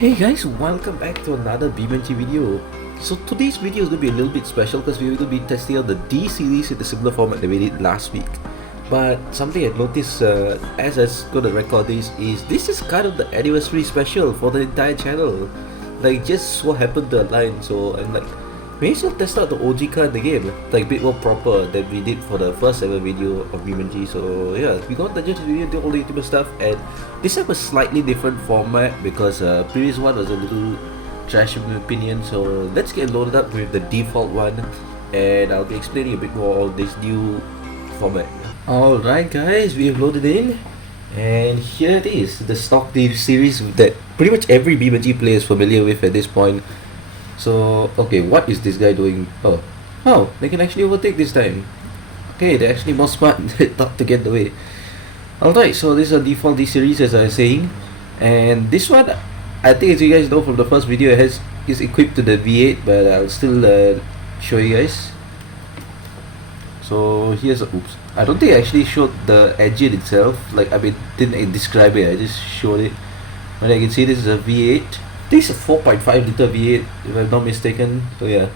Hey guys, welcome back to another Beamng video. So today's video is going to be a little bit special because we're going to be testing out the D series in the similar format that we did last week. But something I noticed as I was going to record this is kind of the anniversary special for the entire channel. Like just so happened to align, so I'm like, may as well test out the OG car in the game, like a bit more proper than we did for the first ever video of Beamng. So yeah, we got the video, did all the YouTuber stuff, and this time a slightly different format because previous one was a little trash in my opinion. So let's get loaded up with the default one, and I'll be explaining a bit more of this new format. Alright guys, we have loaded in, and here it is, the stock D series that pretty much every Beamng player is familiar with at this point. So, okay, what is this guy doing? Oh, they can actually overtake this time. Okay, they're actually more smart not to get in the way. Alright, so this is a default D series as I was saying. And this one, I think as you guys know from the first video, is equipped to the V8, but I'll still show you guys. So here's oops. I don't think I actually showed the engine itself. Like, I mean, didn't describe it, I just showed it. But I can see this is a V8. This is a 4.5 liter V8 if I'm not mistaken. So yeah,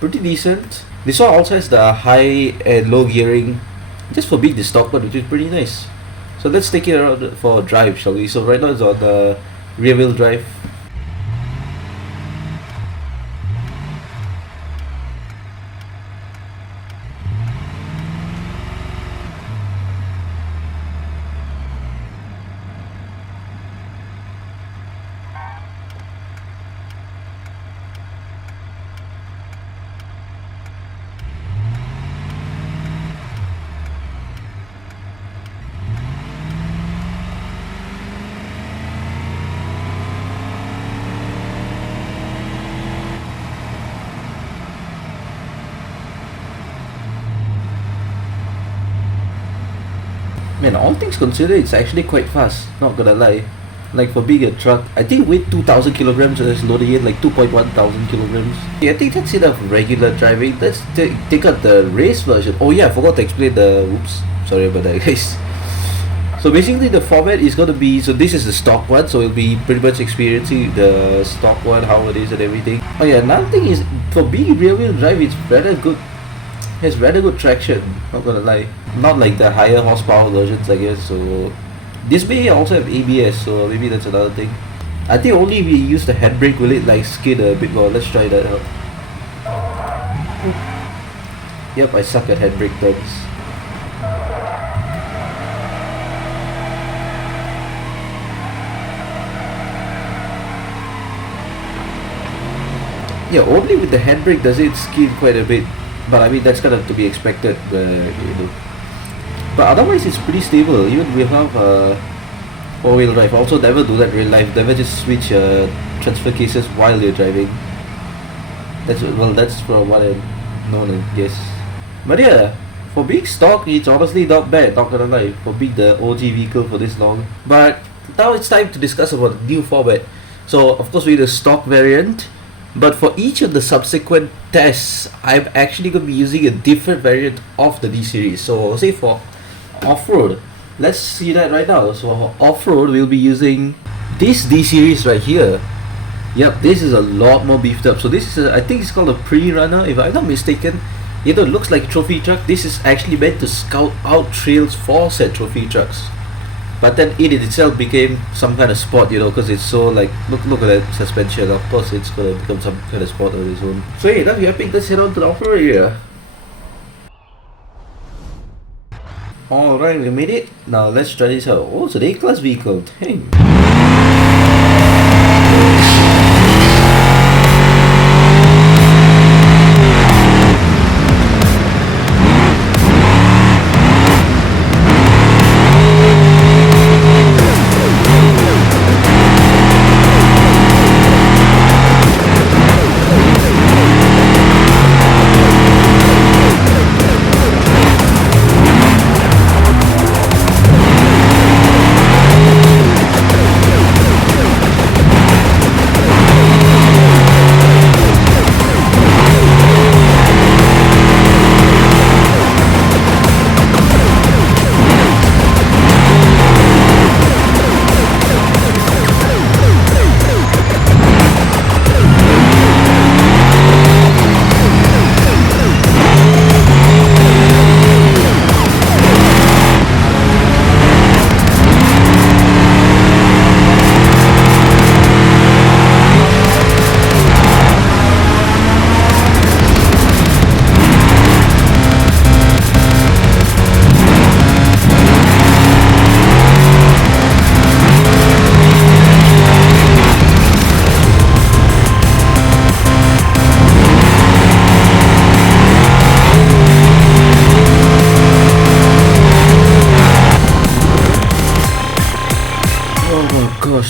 pretty decent. This one also has the high and low gearing just for being the stock one, which is pretty nice. So let's take it around for a drive, shall we? So right now it's on the rear wheel drive. Man, all things considered, it's actually quite fast, not gonna lie. Like for being a truck, I think weighed 2,000 kilograms and it's loading in like 2.1 thousand kilograms. Yeah, I think that's enough regular driving. Let's take out the race version. Oh yeah, I forgot to explain the, oops, sorry about that guys. So basically the format is gonna be, so this is the stock one, so it'll be pretty much experiencing the stock one, how it is and everything. Oh yeah, another thing is, for being rear wheel drive, it's rather good. Has rather good traction, not gonna lie. Not like the higher horsepower versions, I guess. So this may also have ABS, so maybe that's another thing. I think only if we use the handbrake will it like skid a bit more. Let's try that out. Yep, I suck at handbrake turns. Yeah, only with the handbrake does it skid quite a bit. But I mean, that's kind of to be expected, you know. But otherwise, it's pretty stable. Even without four-wheel drive. Also, never do that in real life. Never just switch transfer cases while you're driving. That's from what I know, I guess. But yeah, for being stock, it's honestly not bad. Not gonna lie, for being the OG vehicle for this long. But now it's time to discuss about the new format. So of course, we need a stock variant. But for each of the subsequent tests, I'm actually going to be using a different variant of the D series. So say for off-road, let's see that right now. So for off-road, we'll be using this D series right here. Yep, this is a lot more beefed up. So this is I think it's called a pre-runner, if I'm not mistaken. You know, it looks like a trophy truck. This is actually meant to scout out trails for said trophy trucks. But then it in itself became some kind of sport, you know, because it's so like, look at that suspension. Of course, it's gonna become some kind of sport of its own. So yeah, now we are picked let's head on to the off-road area. Alright, we made it. Now let's try this out. Oh, it's an A-class vehicle. Dang.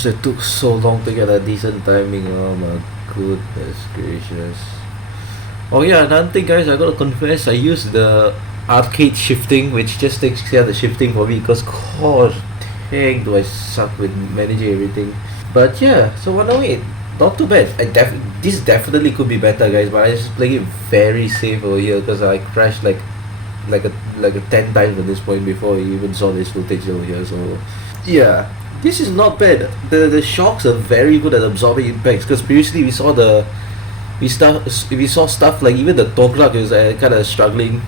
gosh, that took so long to get a decent timing. Oh my goodness gracious. Oh yeah, another thing guys, I gotta confess, I use the arcade shifting, which just takes care of the shifting for me, because gosh dang do I suck with managing everything. But yeah, so 108, not too bad. This definitely could be better guys, but I just playing it very safe over here because I crashed like a 10 times at this point before I even saw this footage over here. So yeah, this is not bad. The shocks are very good at absorbing impacts, because previously we saw stuff like even the Tograk is kind of struggling.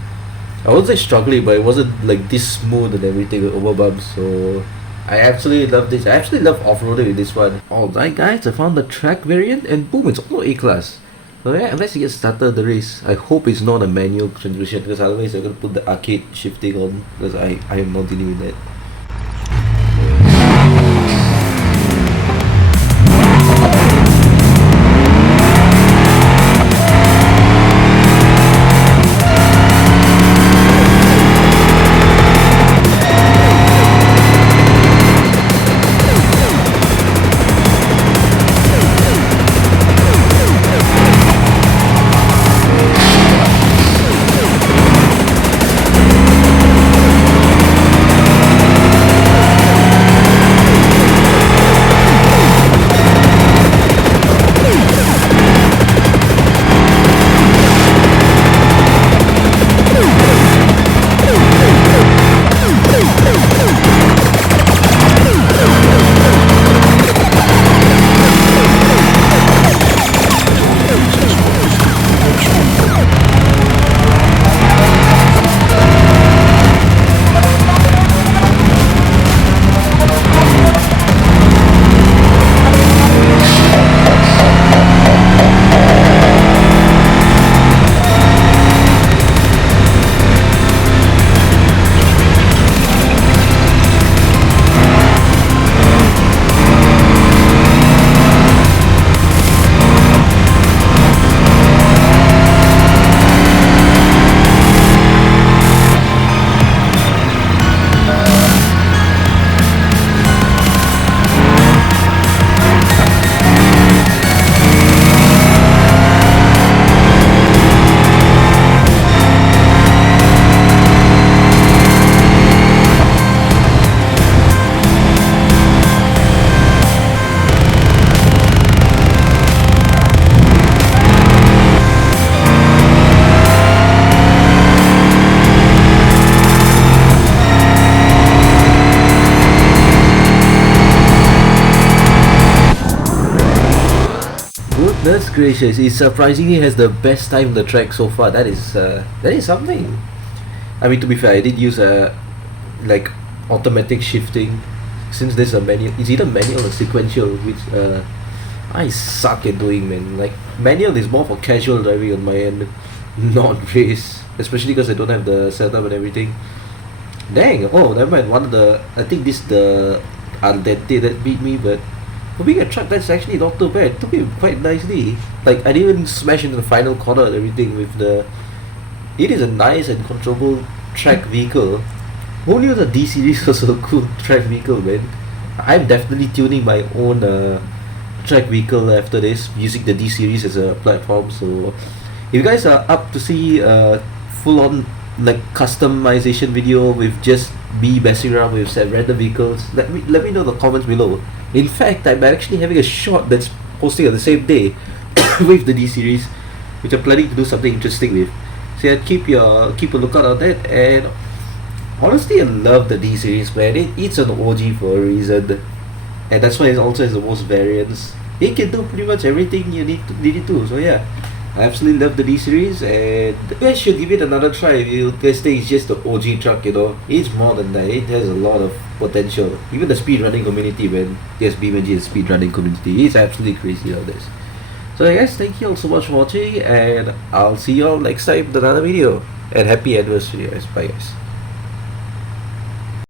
I won't say struggling, but it wasn't like this smooth and everything with over bumps. So I absolutely love this. I actually love off-roading with this one. Alright guys, I found the track variant and boom, it's all A-class. So yeah, let's get started the race. I hope it's not a manual transmission, because otherwise I'm gonna put the arcade shifting on, because I am not dealing with that. Goodness gracious, he surprisingly has the best time on the track so far. That is something. I mean, to be fair, I did use like automatic shifting, since there's a manual. It's either manual or sequential, which I suck at doing, man. Like manual is more for casual driving on my end, not race, especially because I don't have the setup and everything. Dang! Oh, never mind. I think this the Al Dente that beat me, but for being a truck, that's actually not too bad. It took me quite nicely. Like I didn't even smash into the final corner and everything with the. It is a nice and controllable track vehicle. Who knew the D series was a cool track vehicle, man? I'm definitely tuning my own track vehicle after this, using the D series as a platform. So, if you guys are up to see a full-on like customization video with just me messing around with set random vehicles, let me know in the comments below. In fact, I'm actually having a shot that's posting on the same day with the D series, which I'm planning to do something interesting with. So yeah, keep a lookout on that. And honestly, I love the D series, man. It's an OG for a reason, and that's why it also has the most variants. It can do pretty much everything you need it to. So yeah, I absolutely love the D series, and you guys should give it another try if you guys think it's just the OG truck. It's more than that. It has a lot of potential. Even the speedrunning community, man. Yes, Beamng is speedrunning community. It's absolutely crazy out this. So guys, thank you all so much for watching, and I'll see you all next time with another video. And happy anniversary, guys. Bye, guys.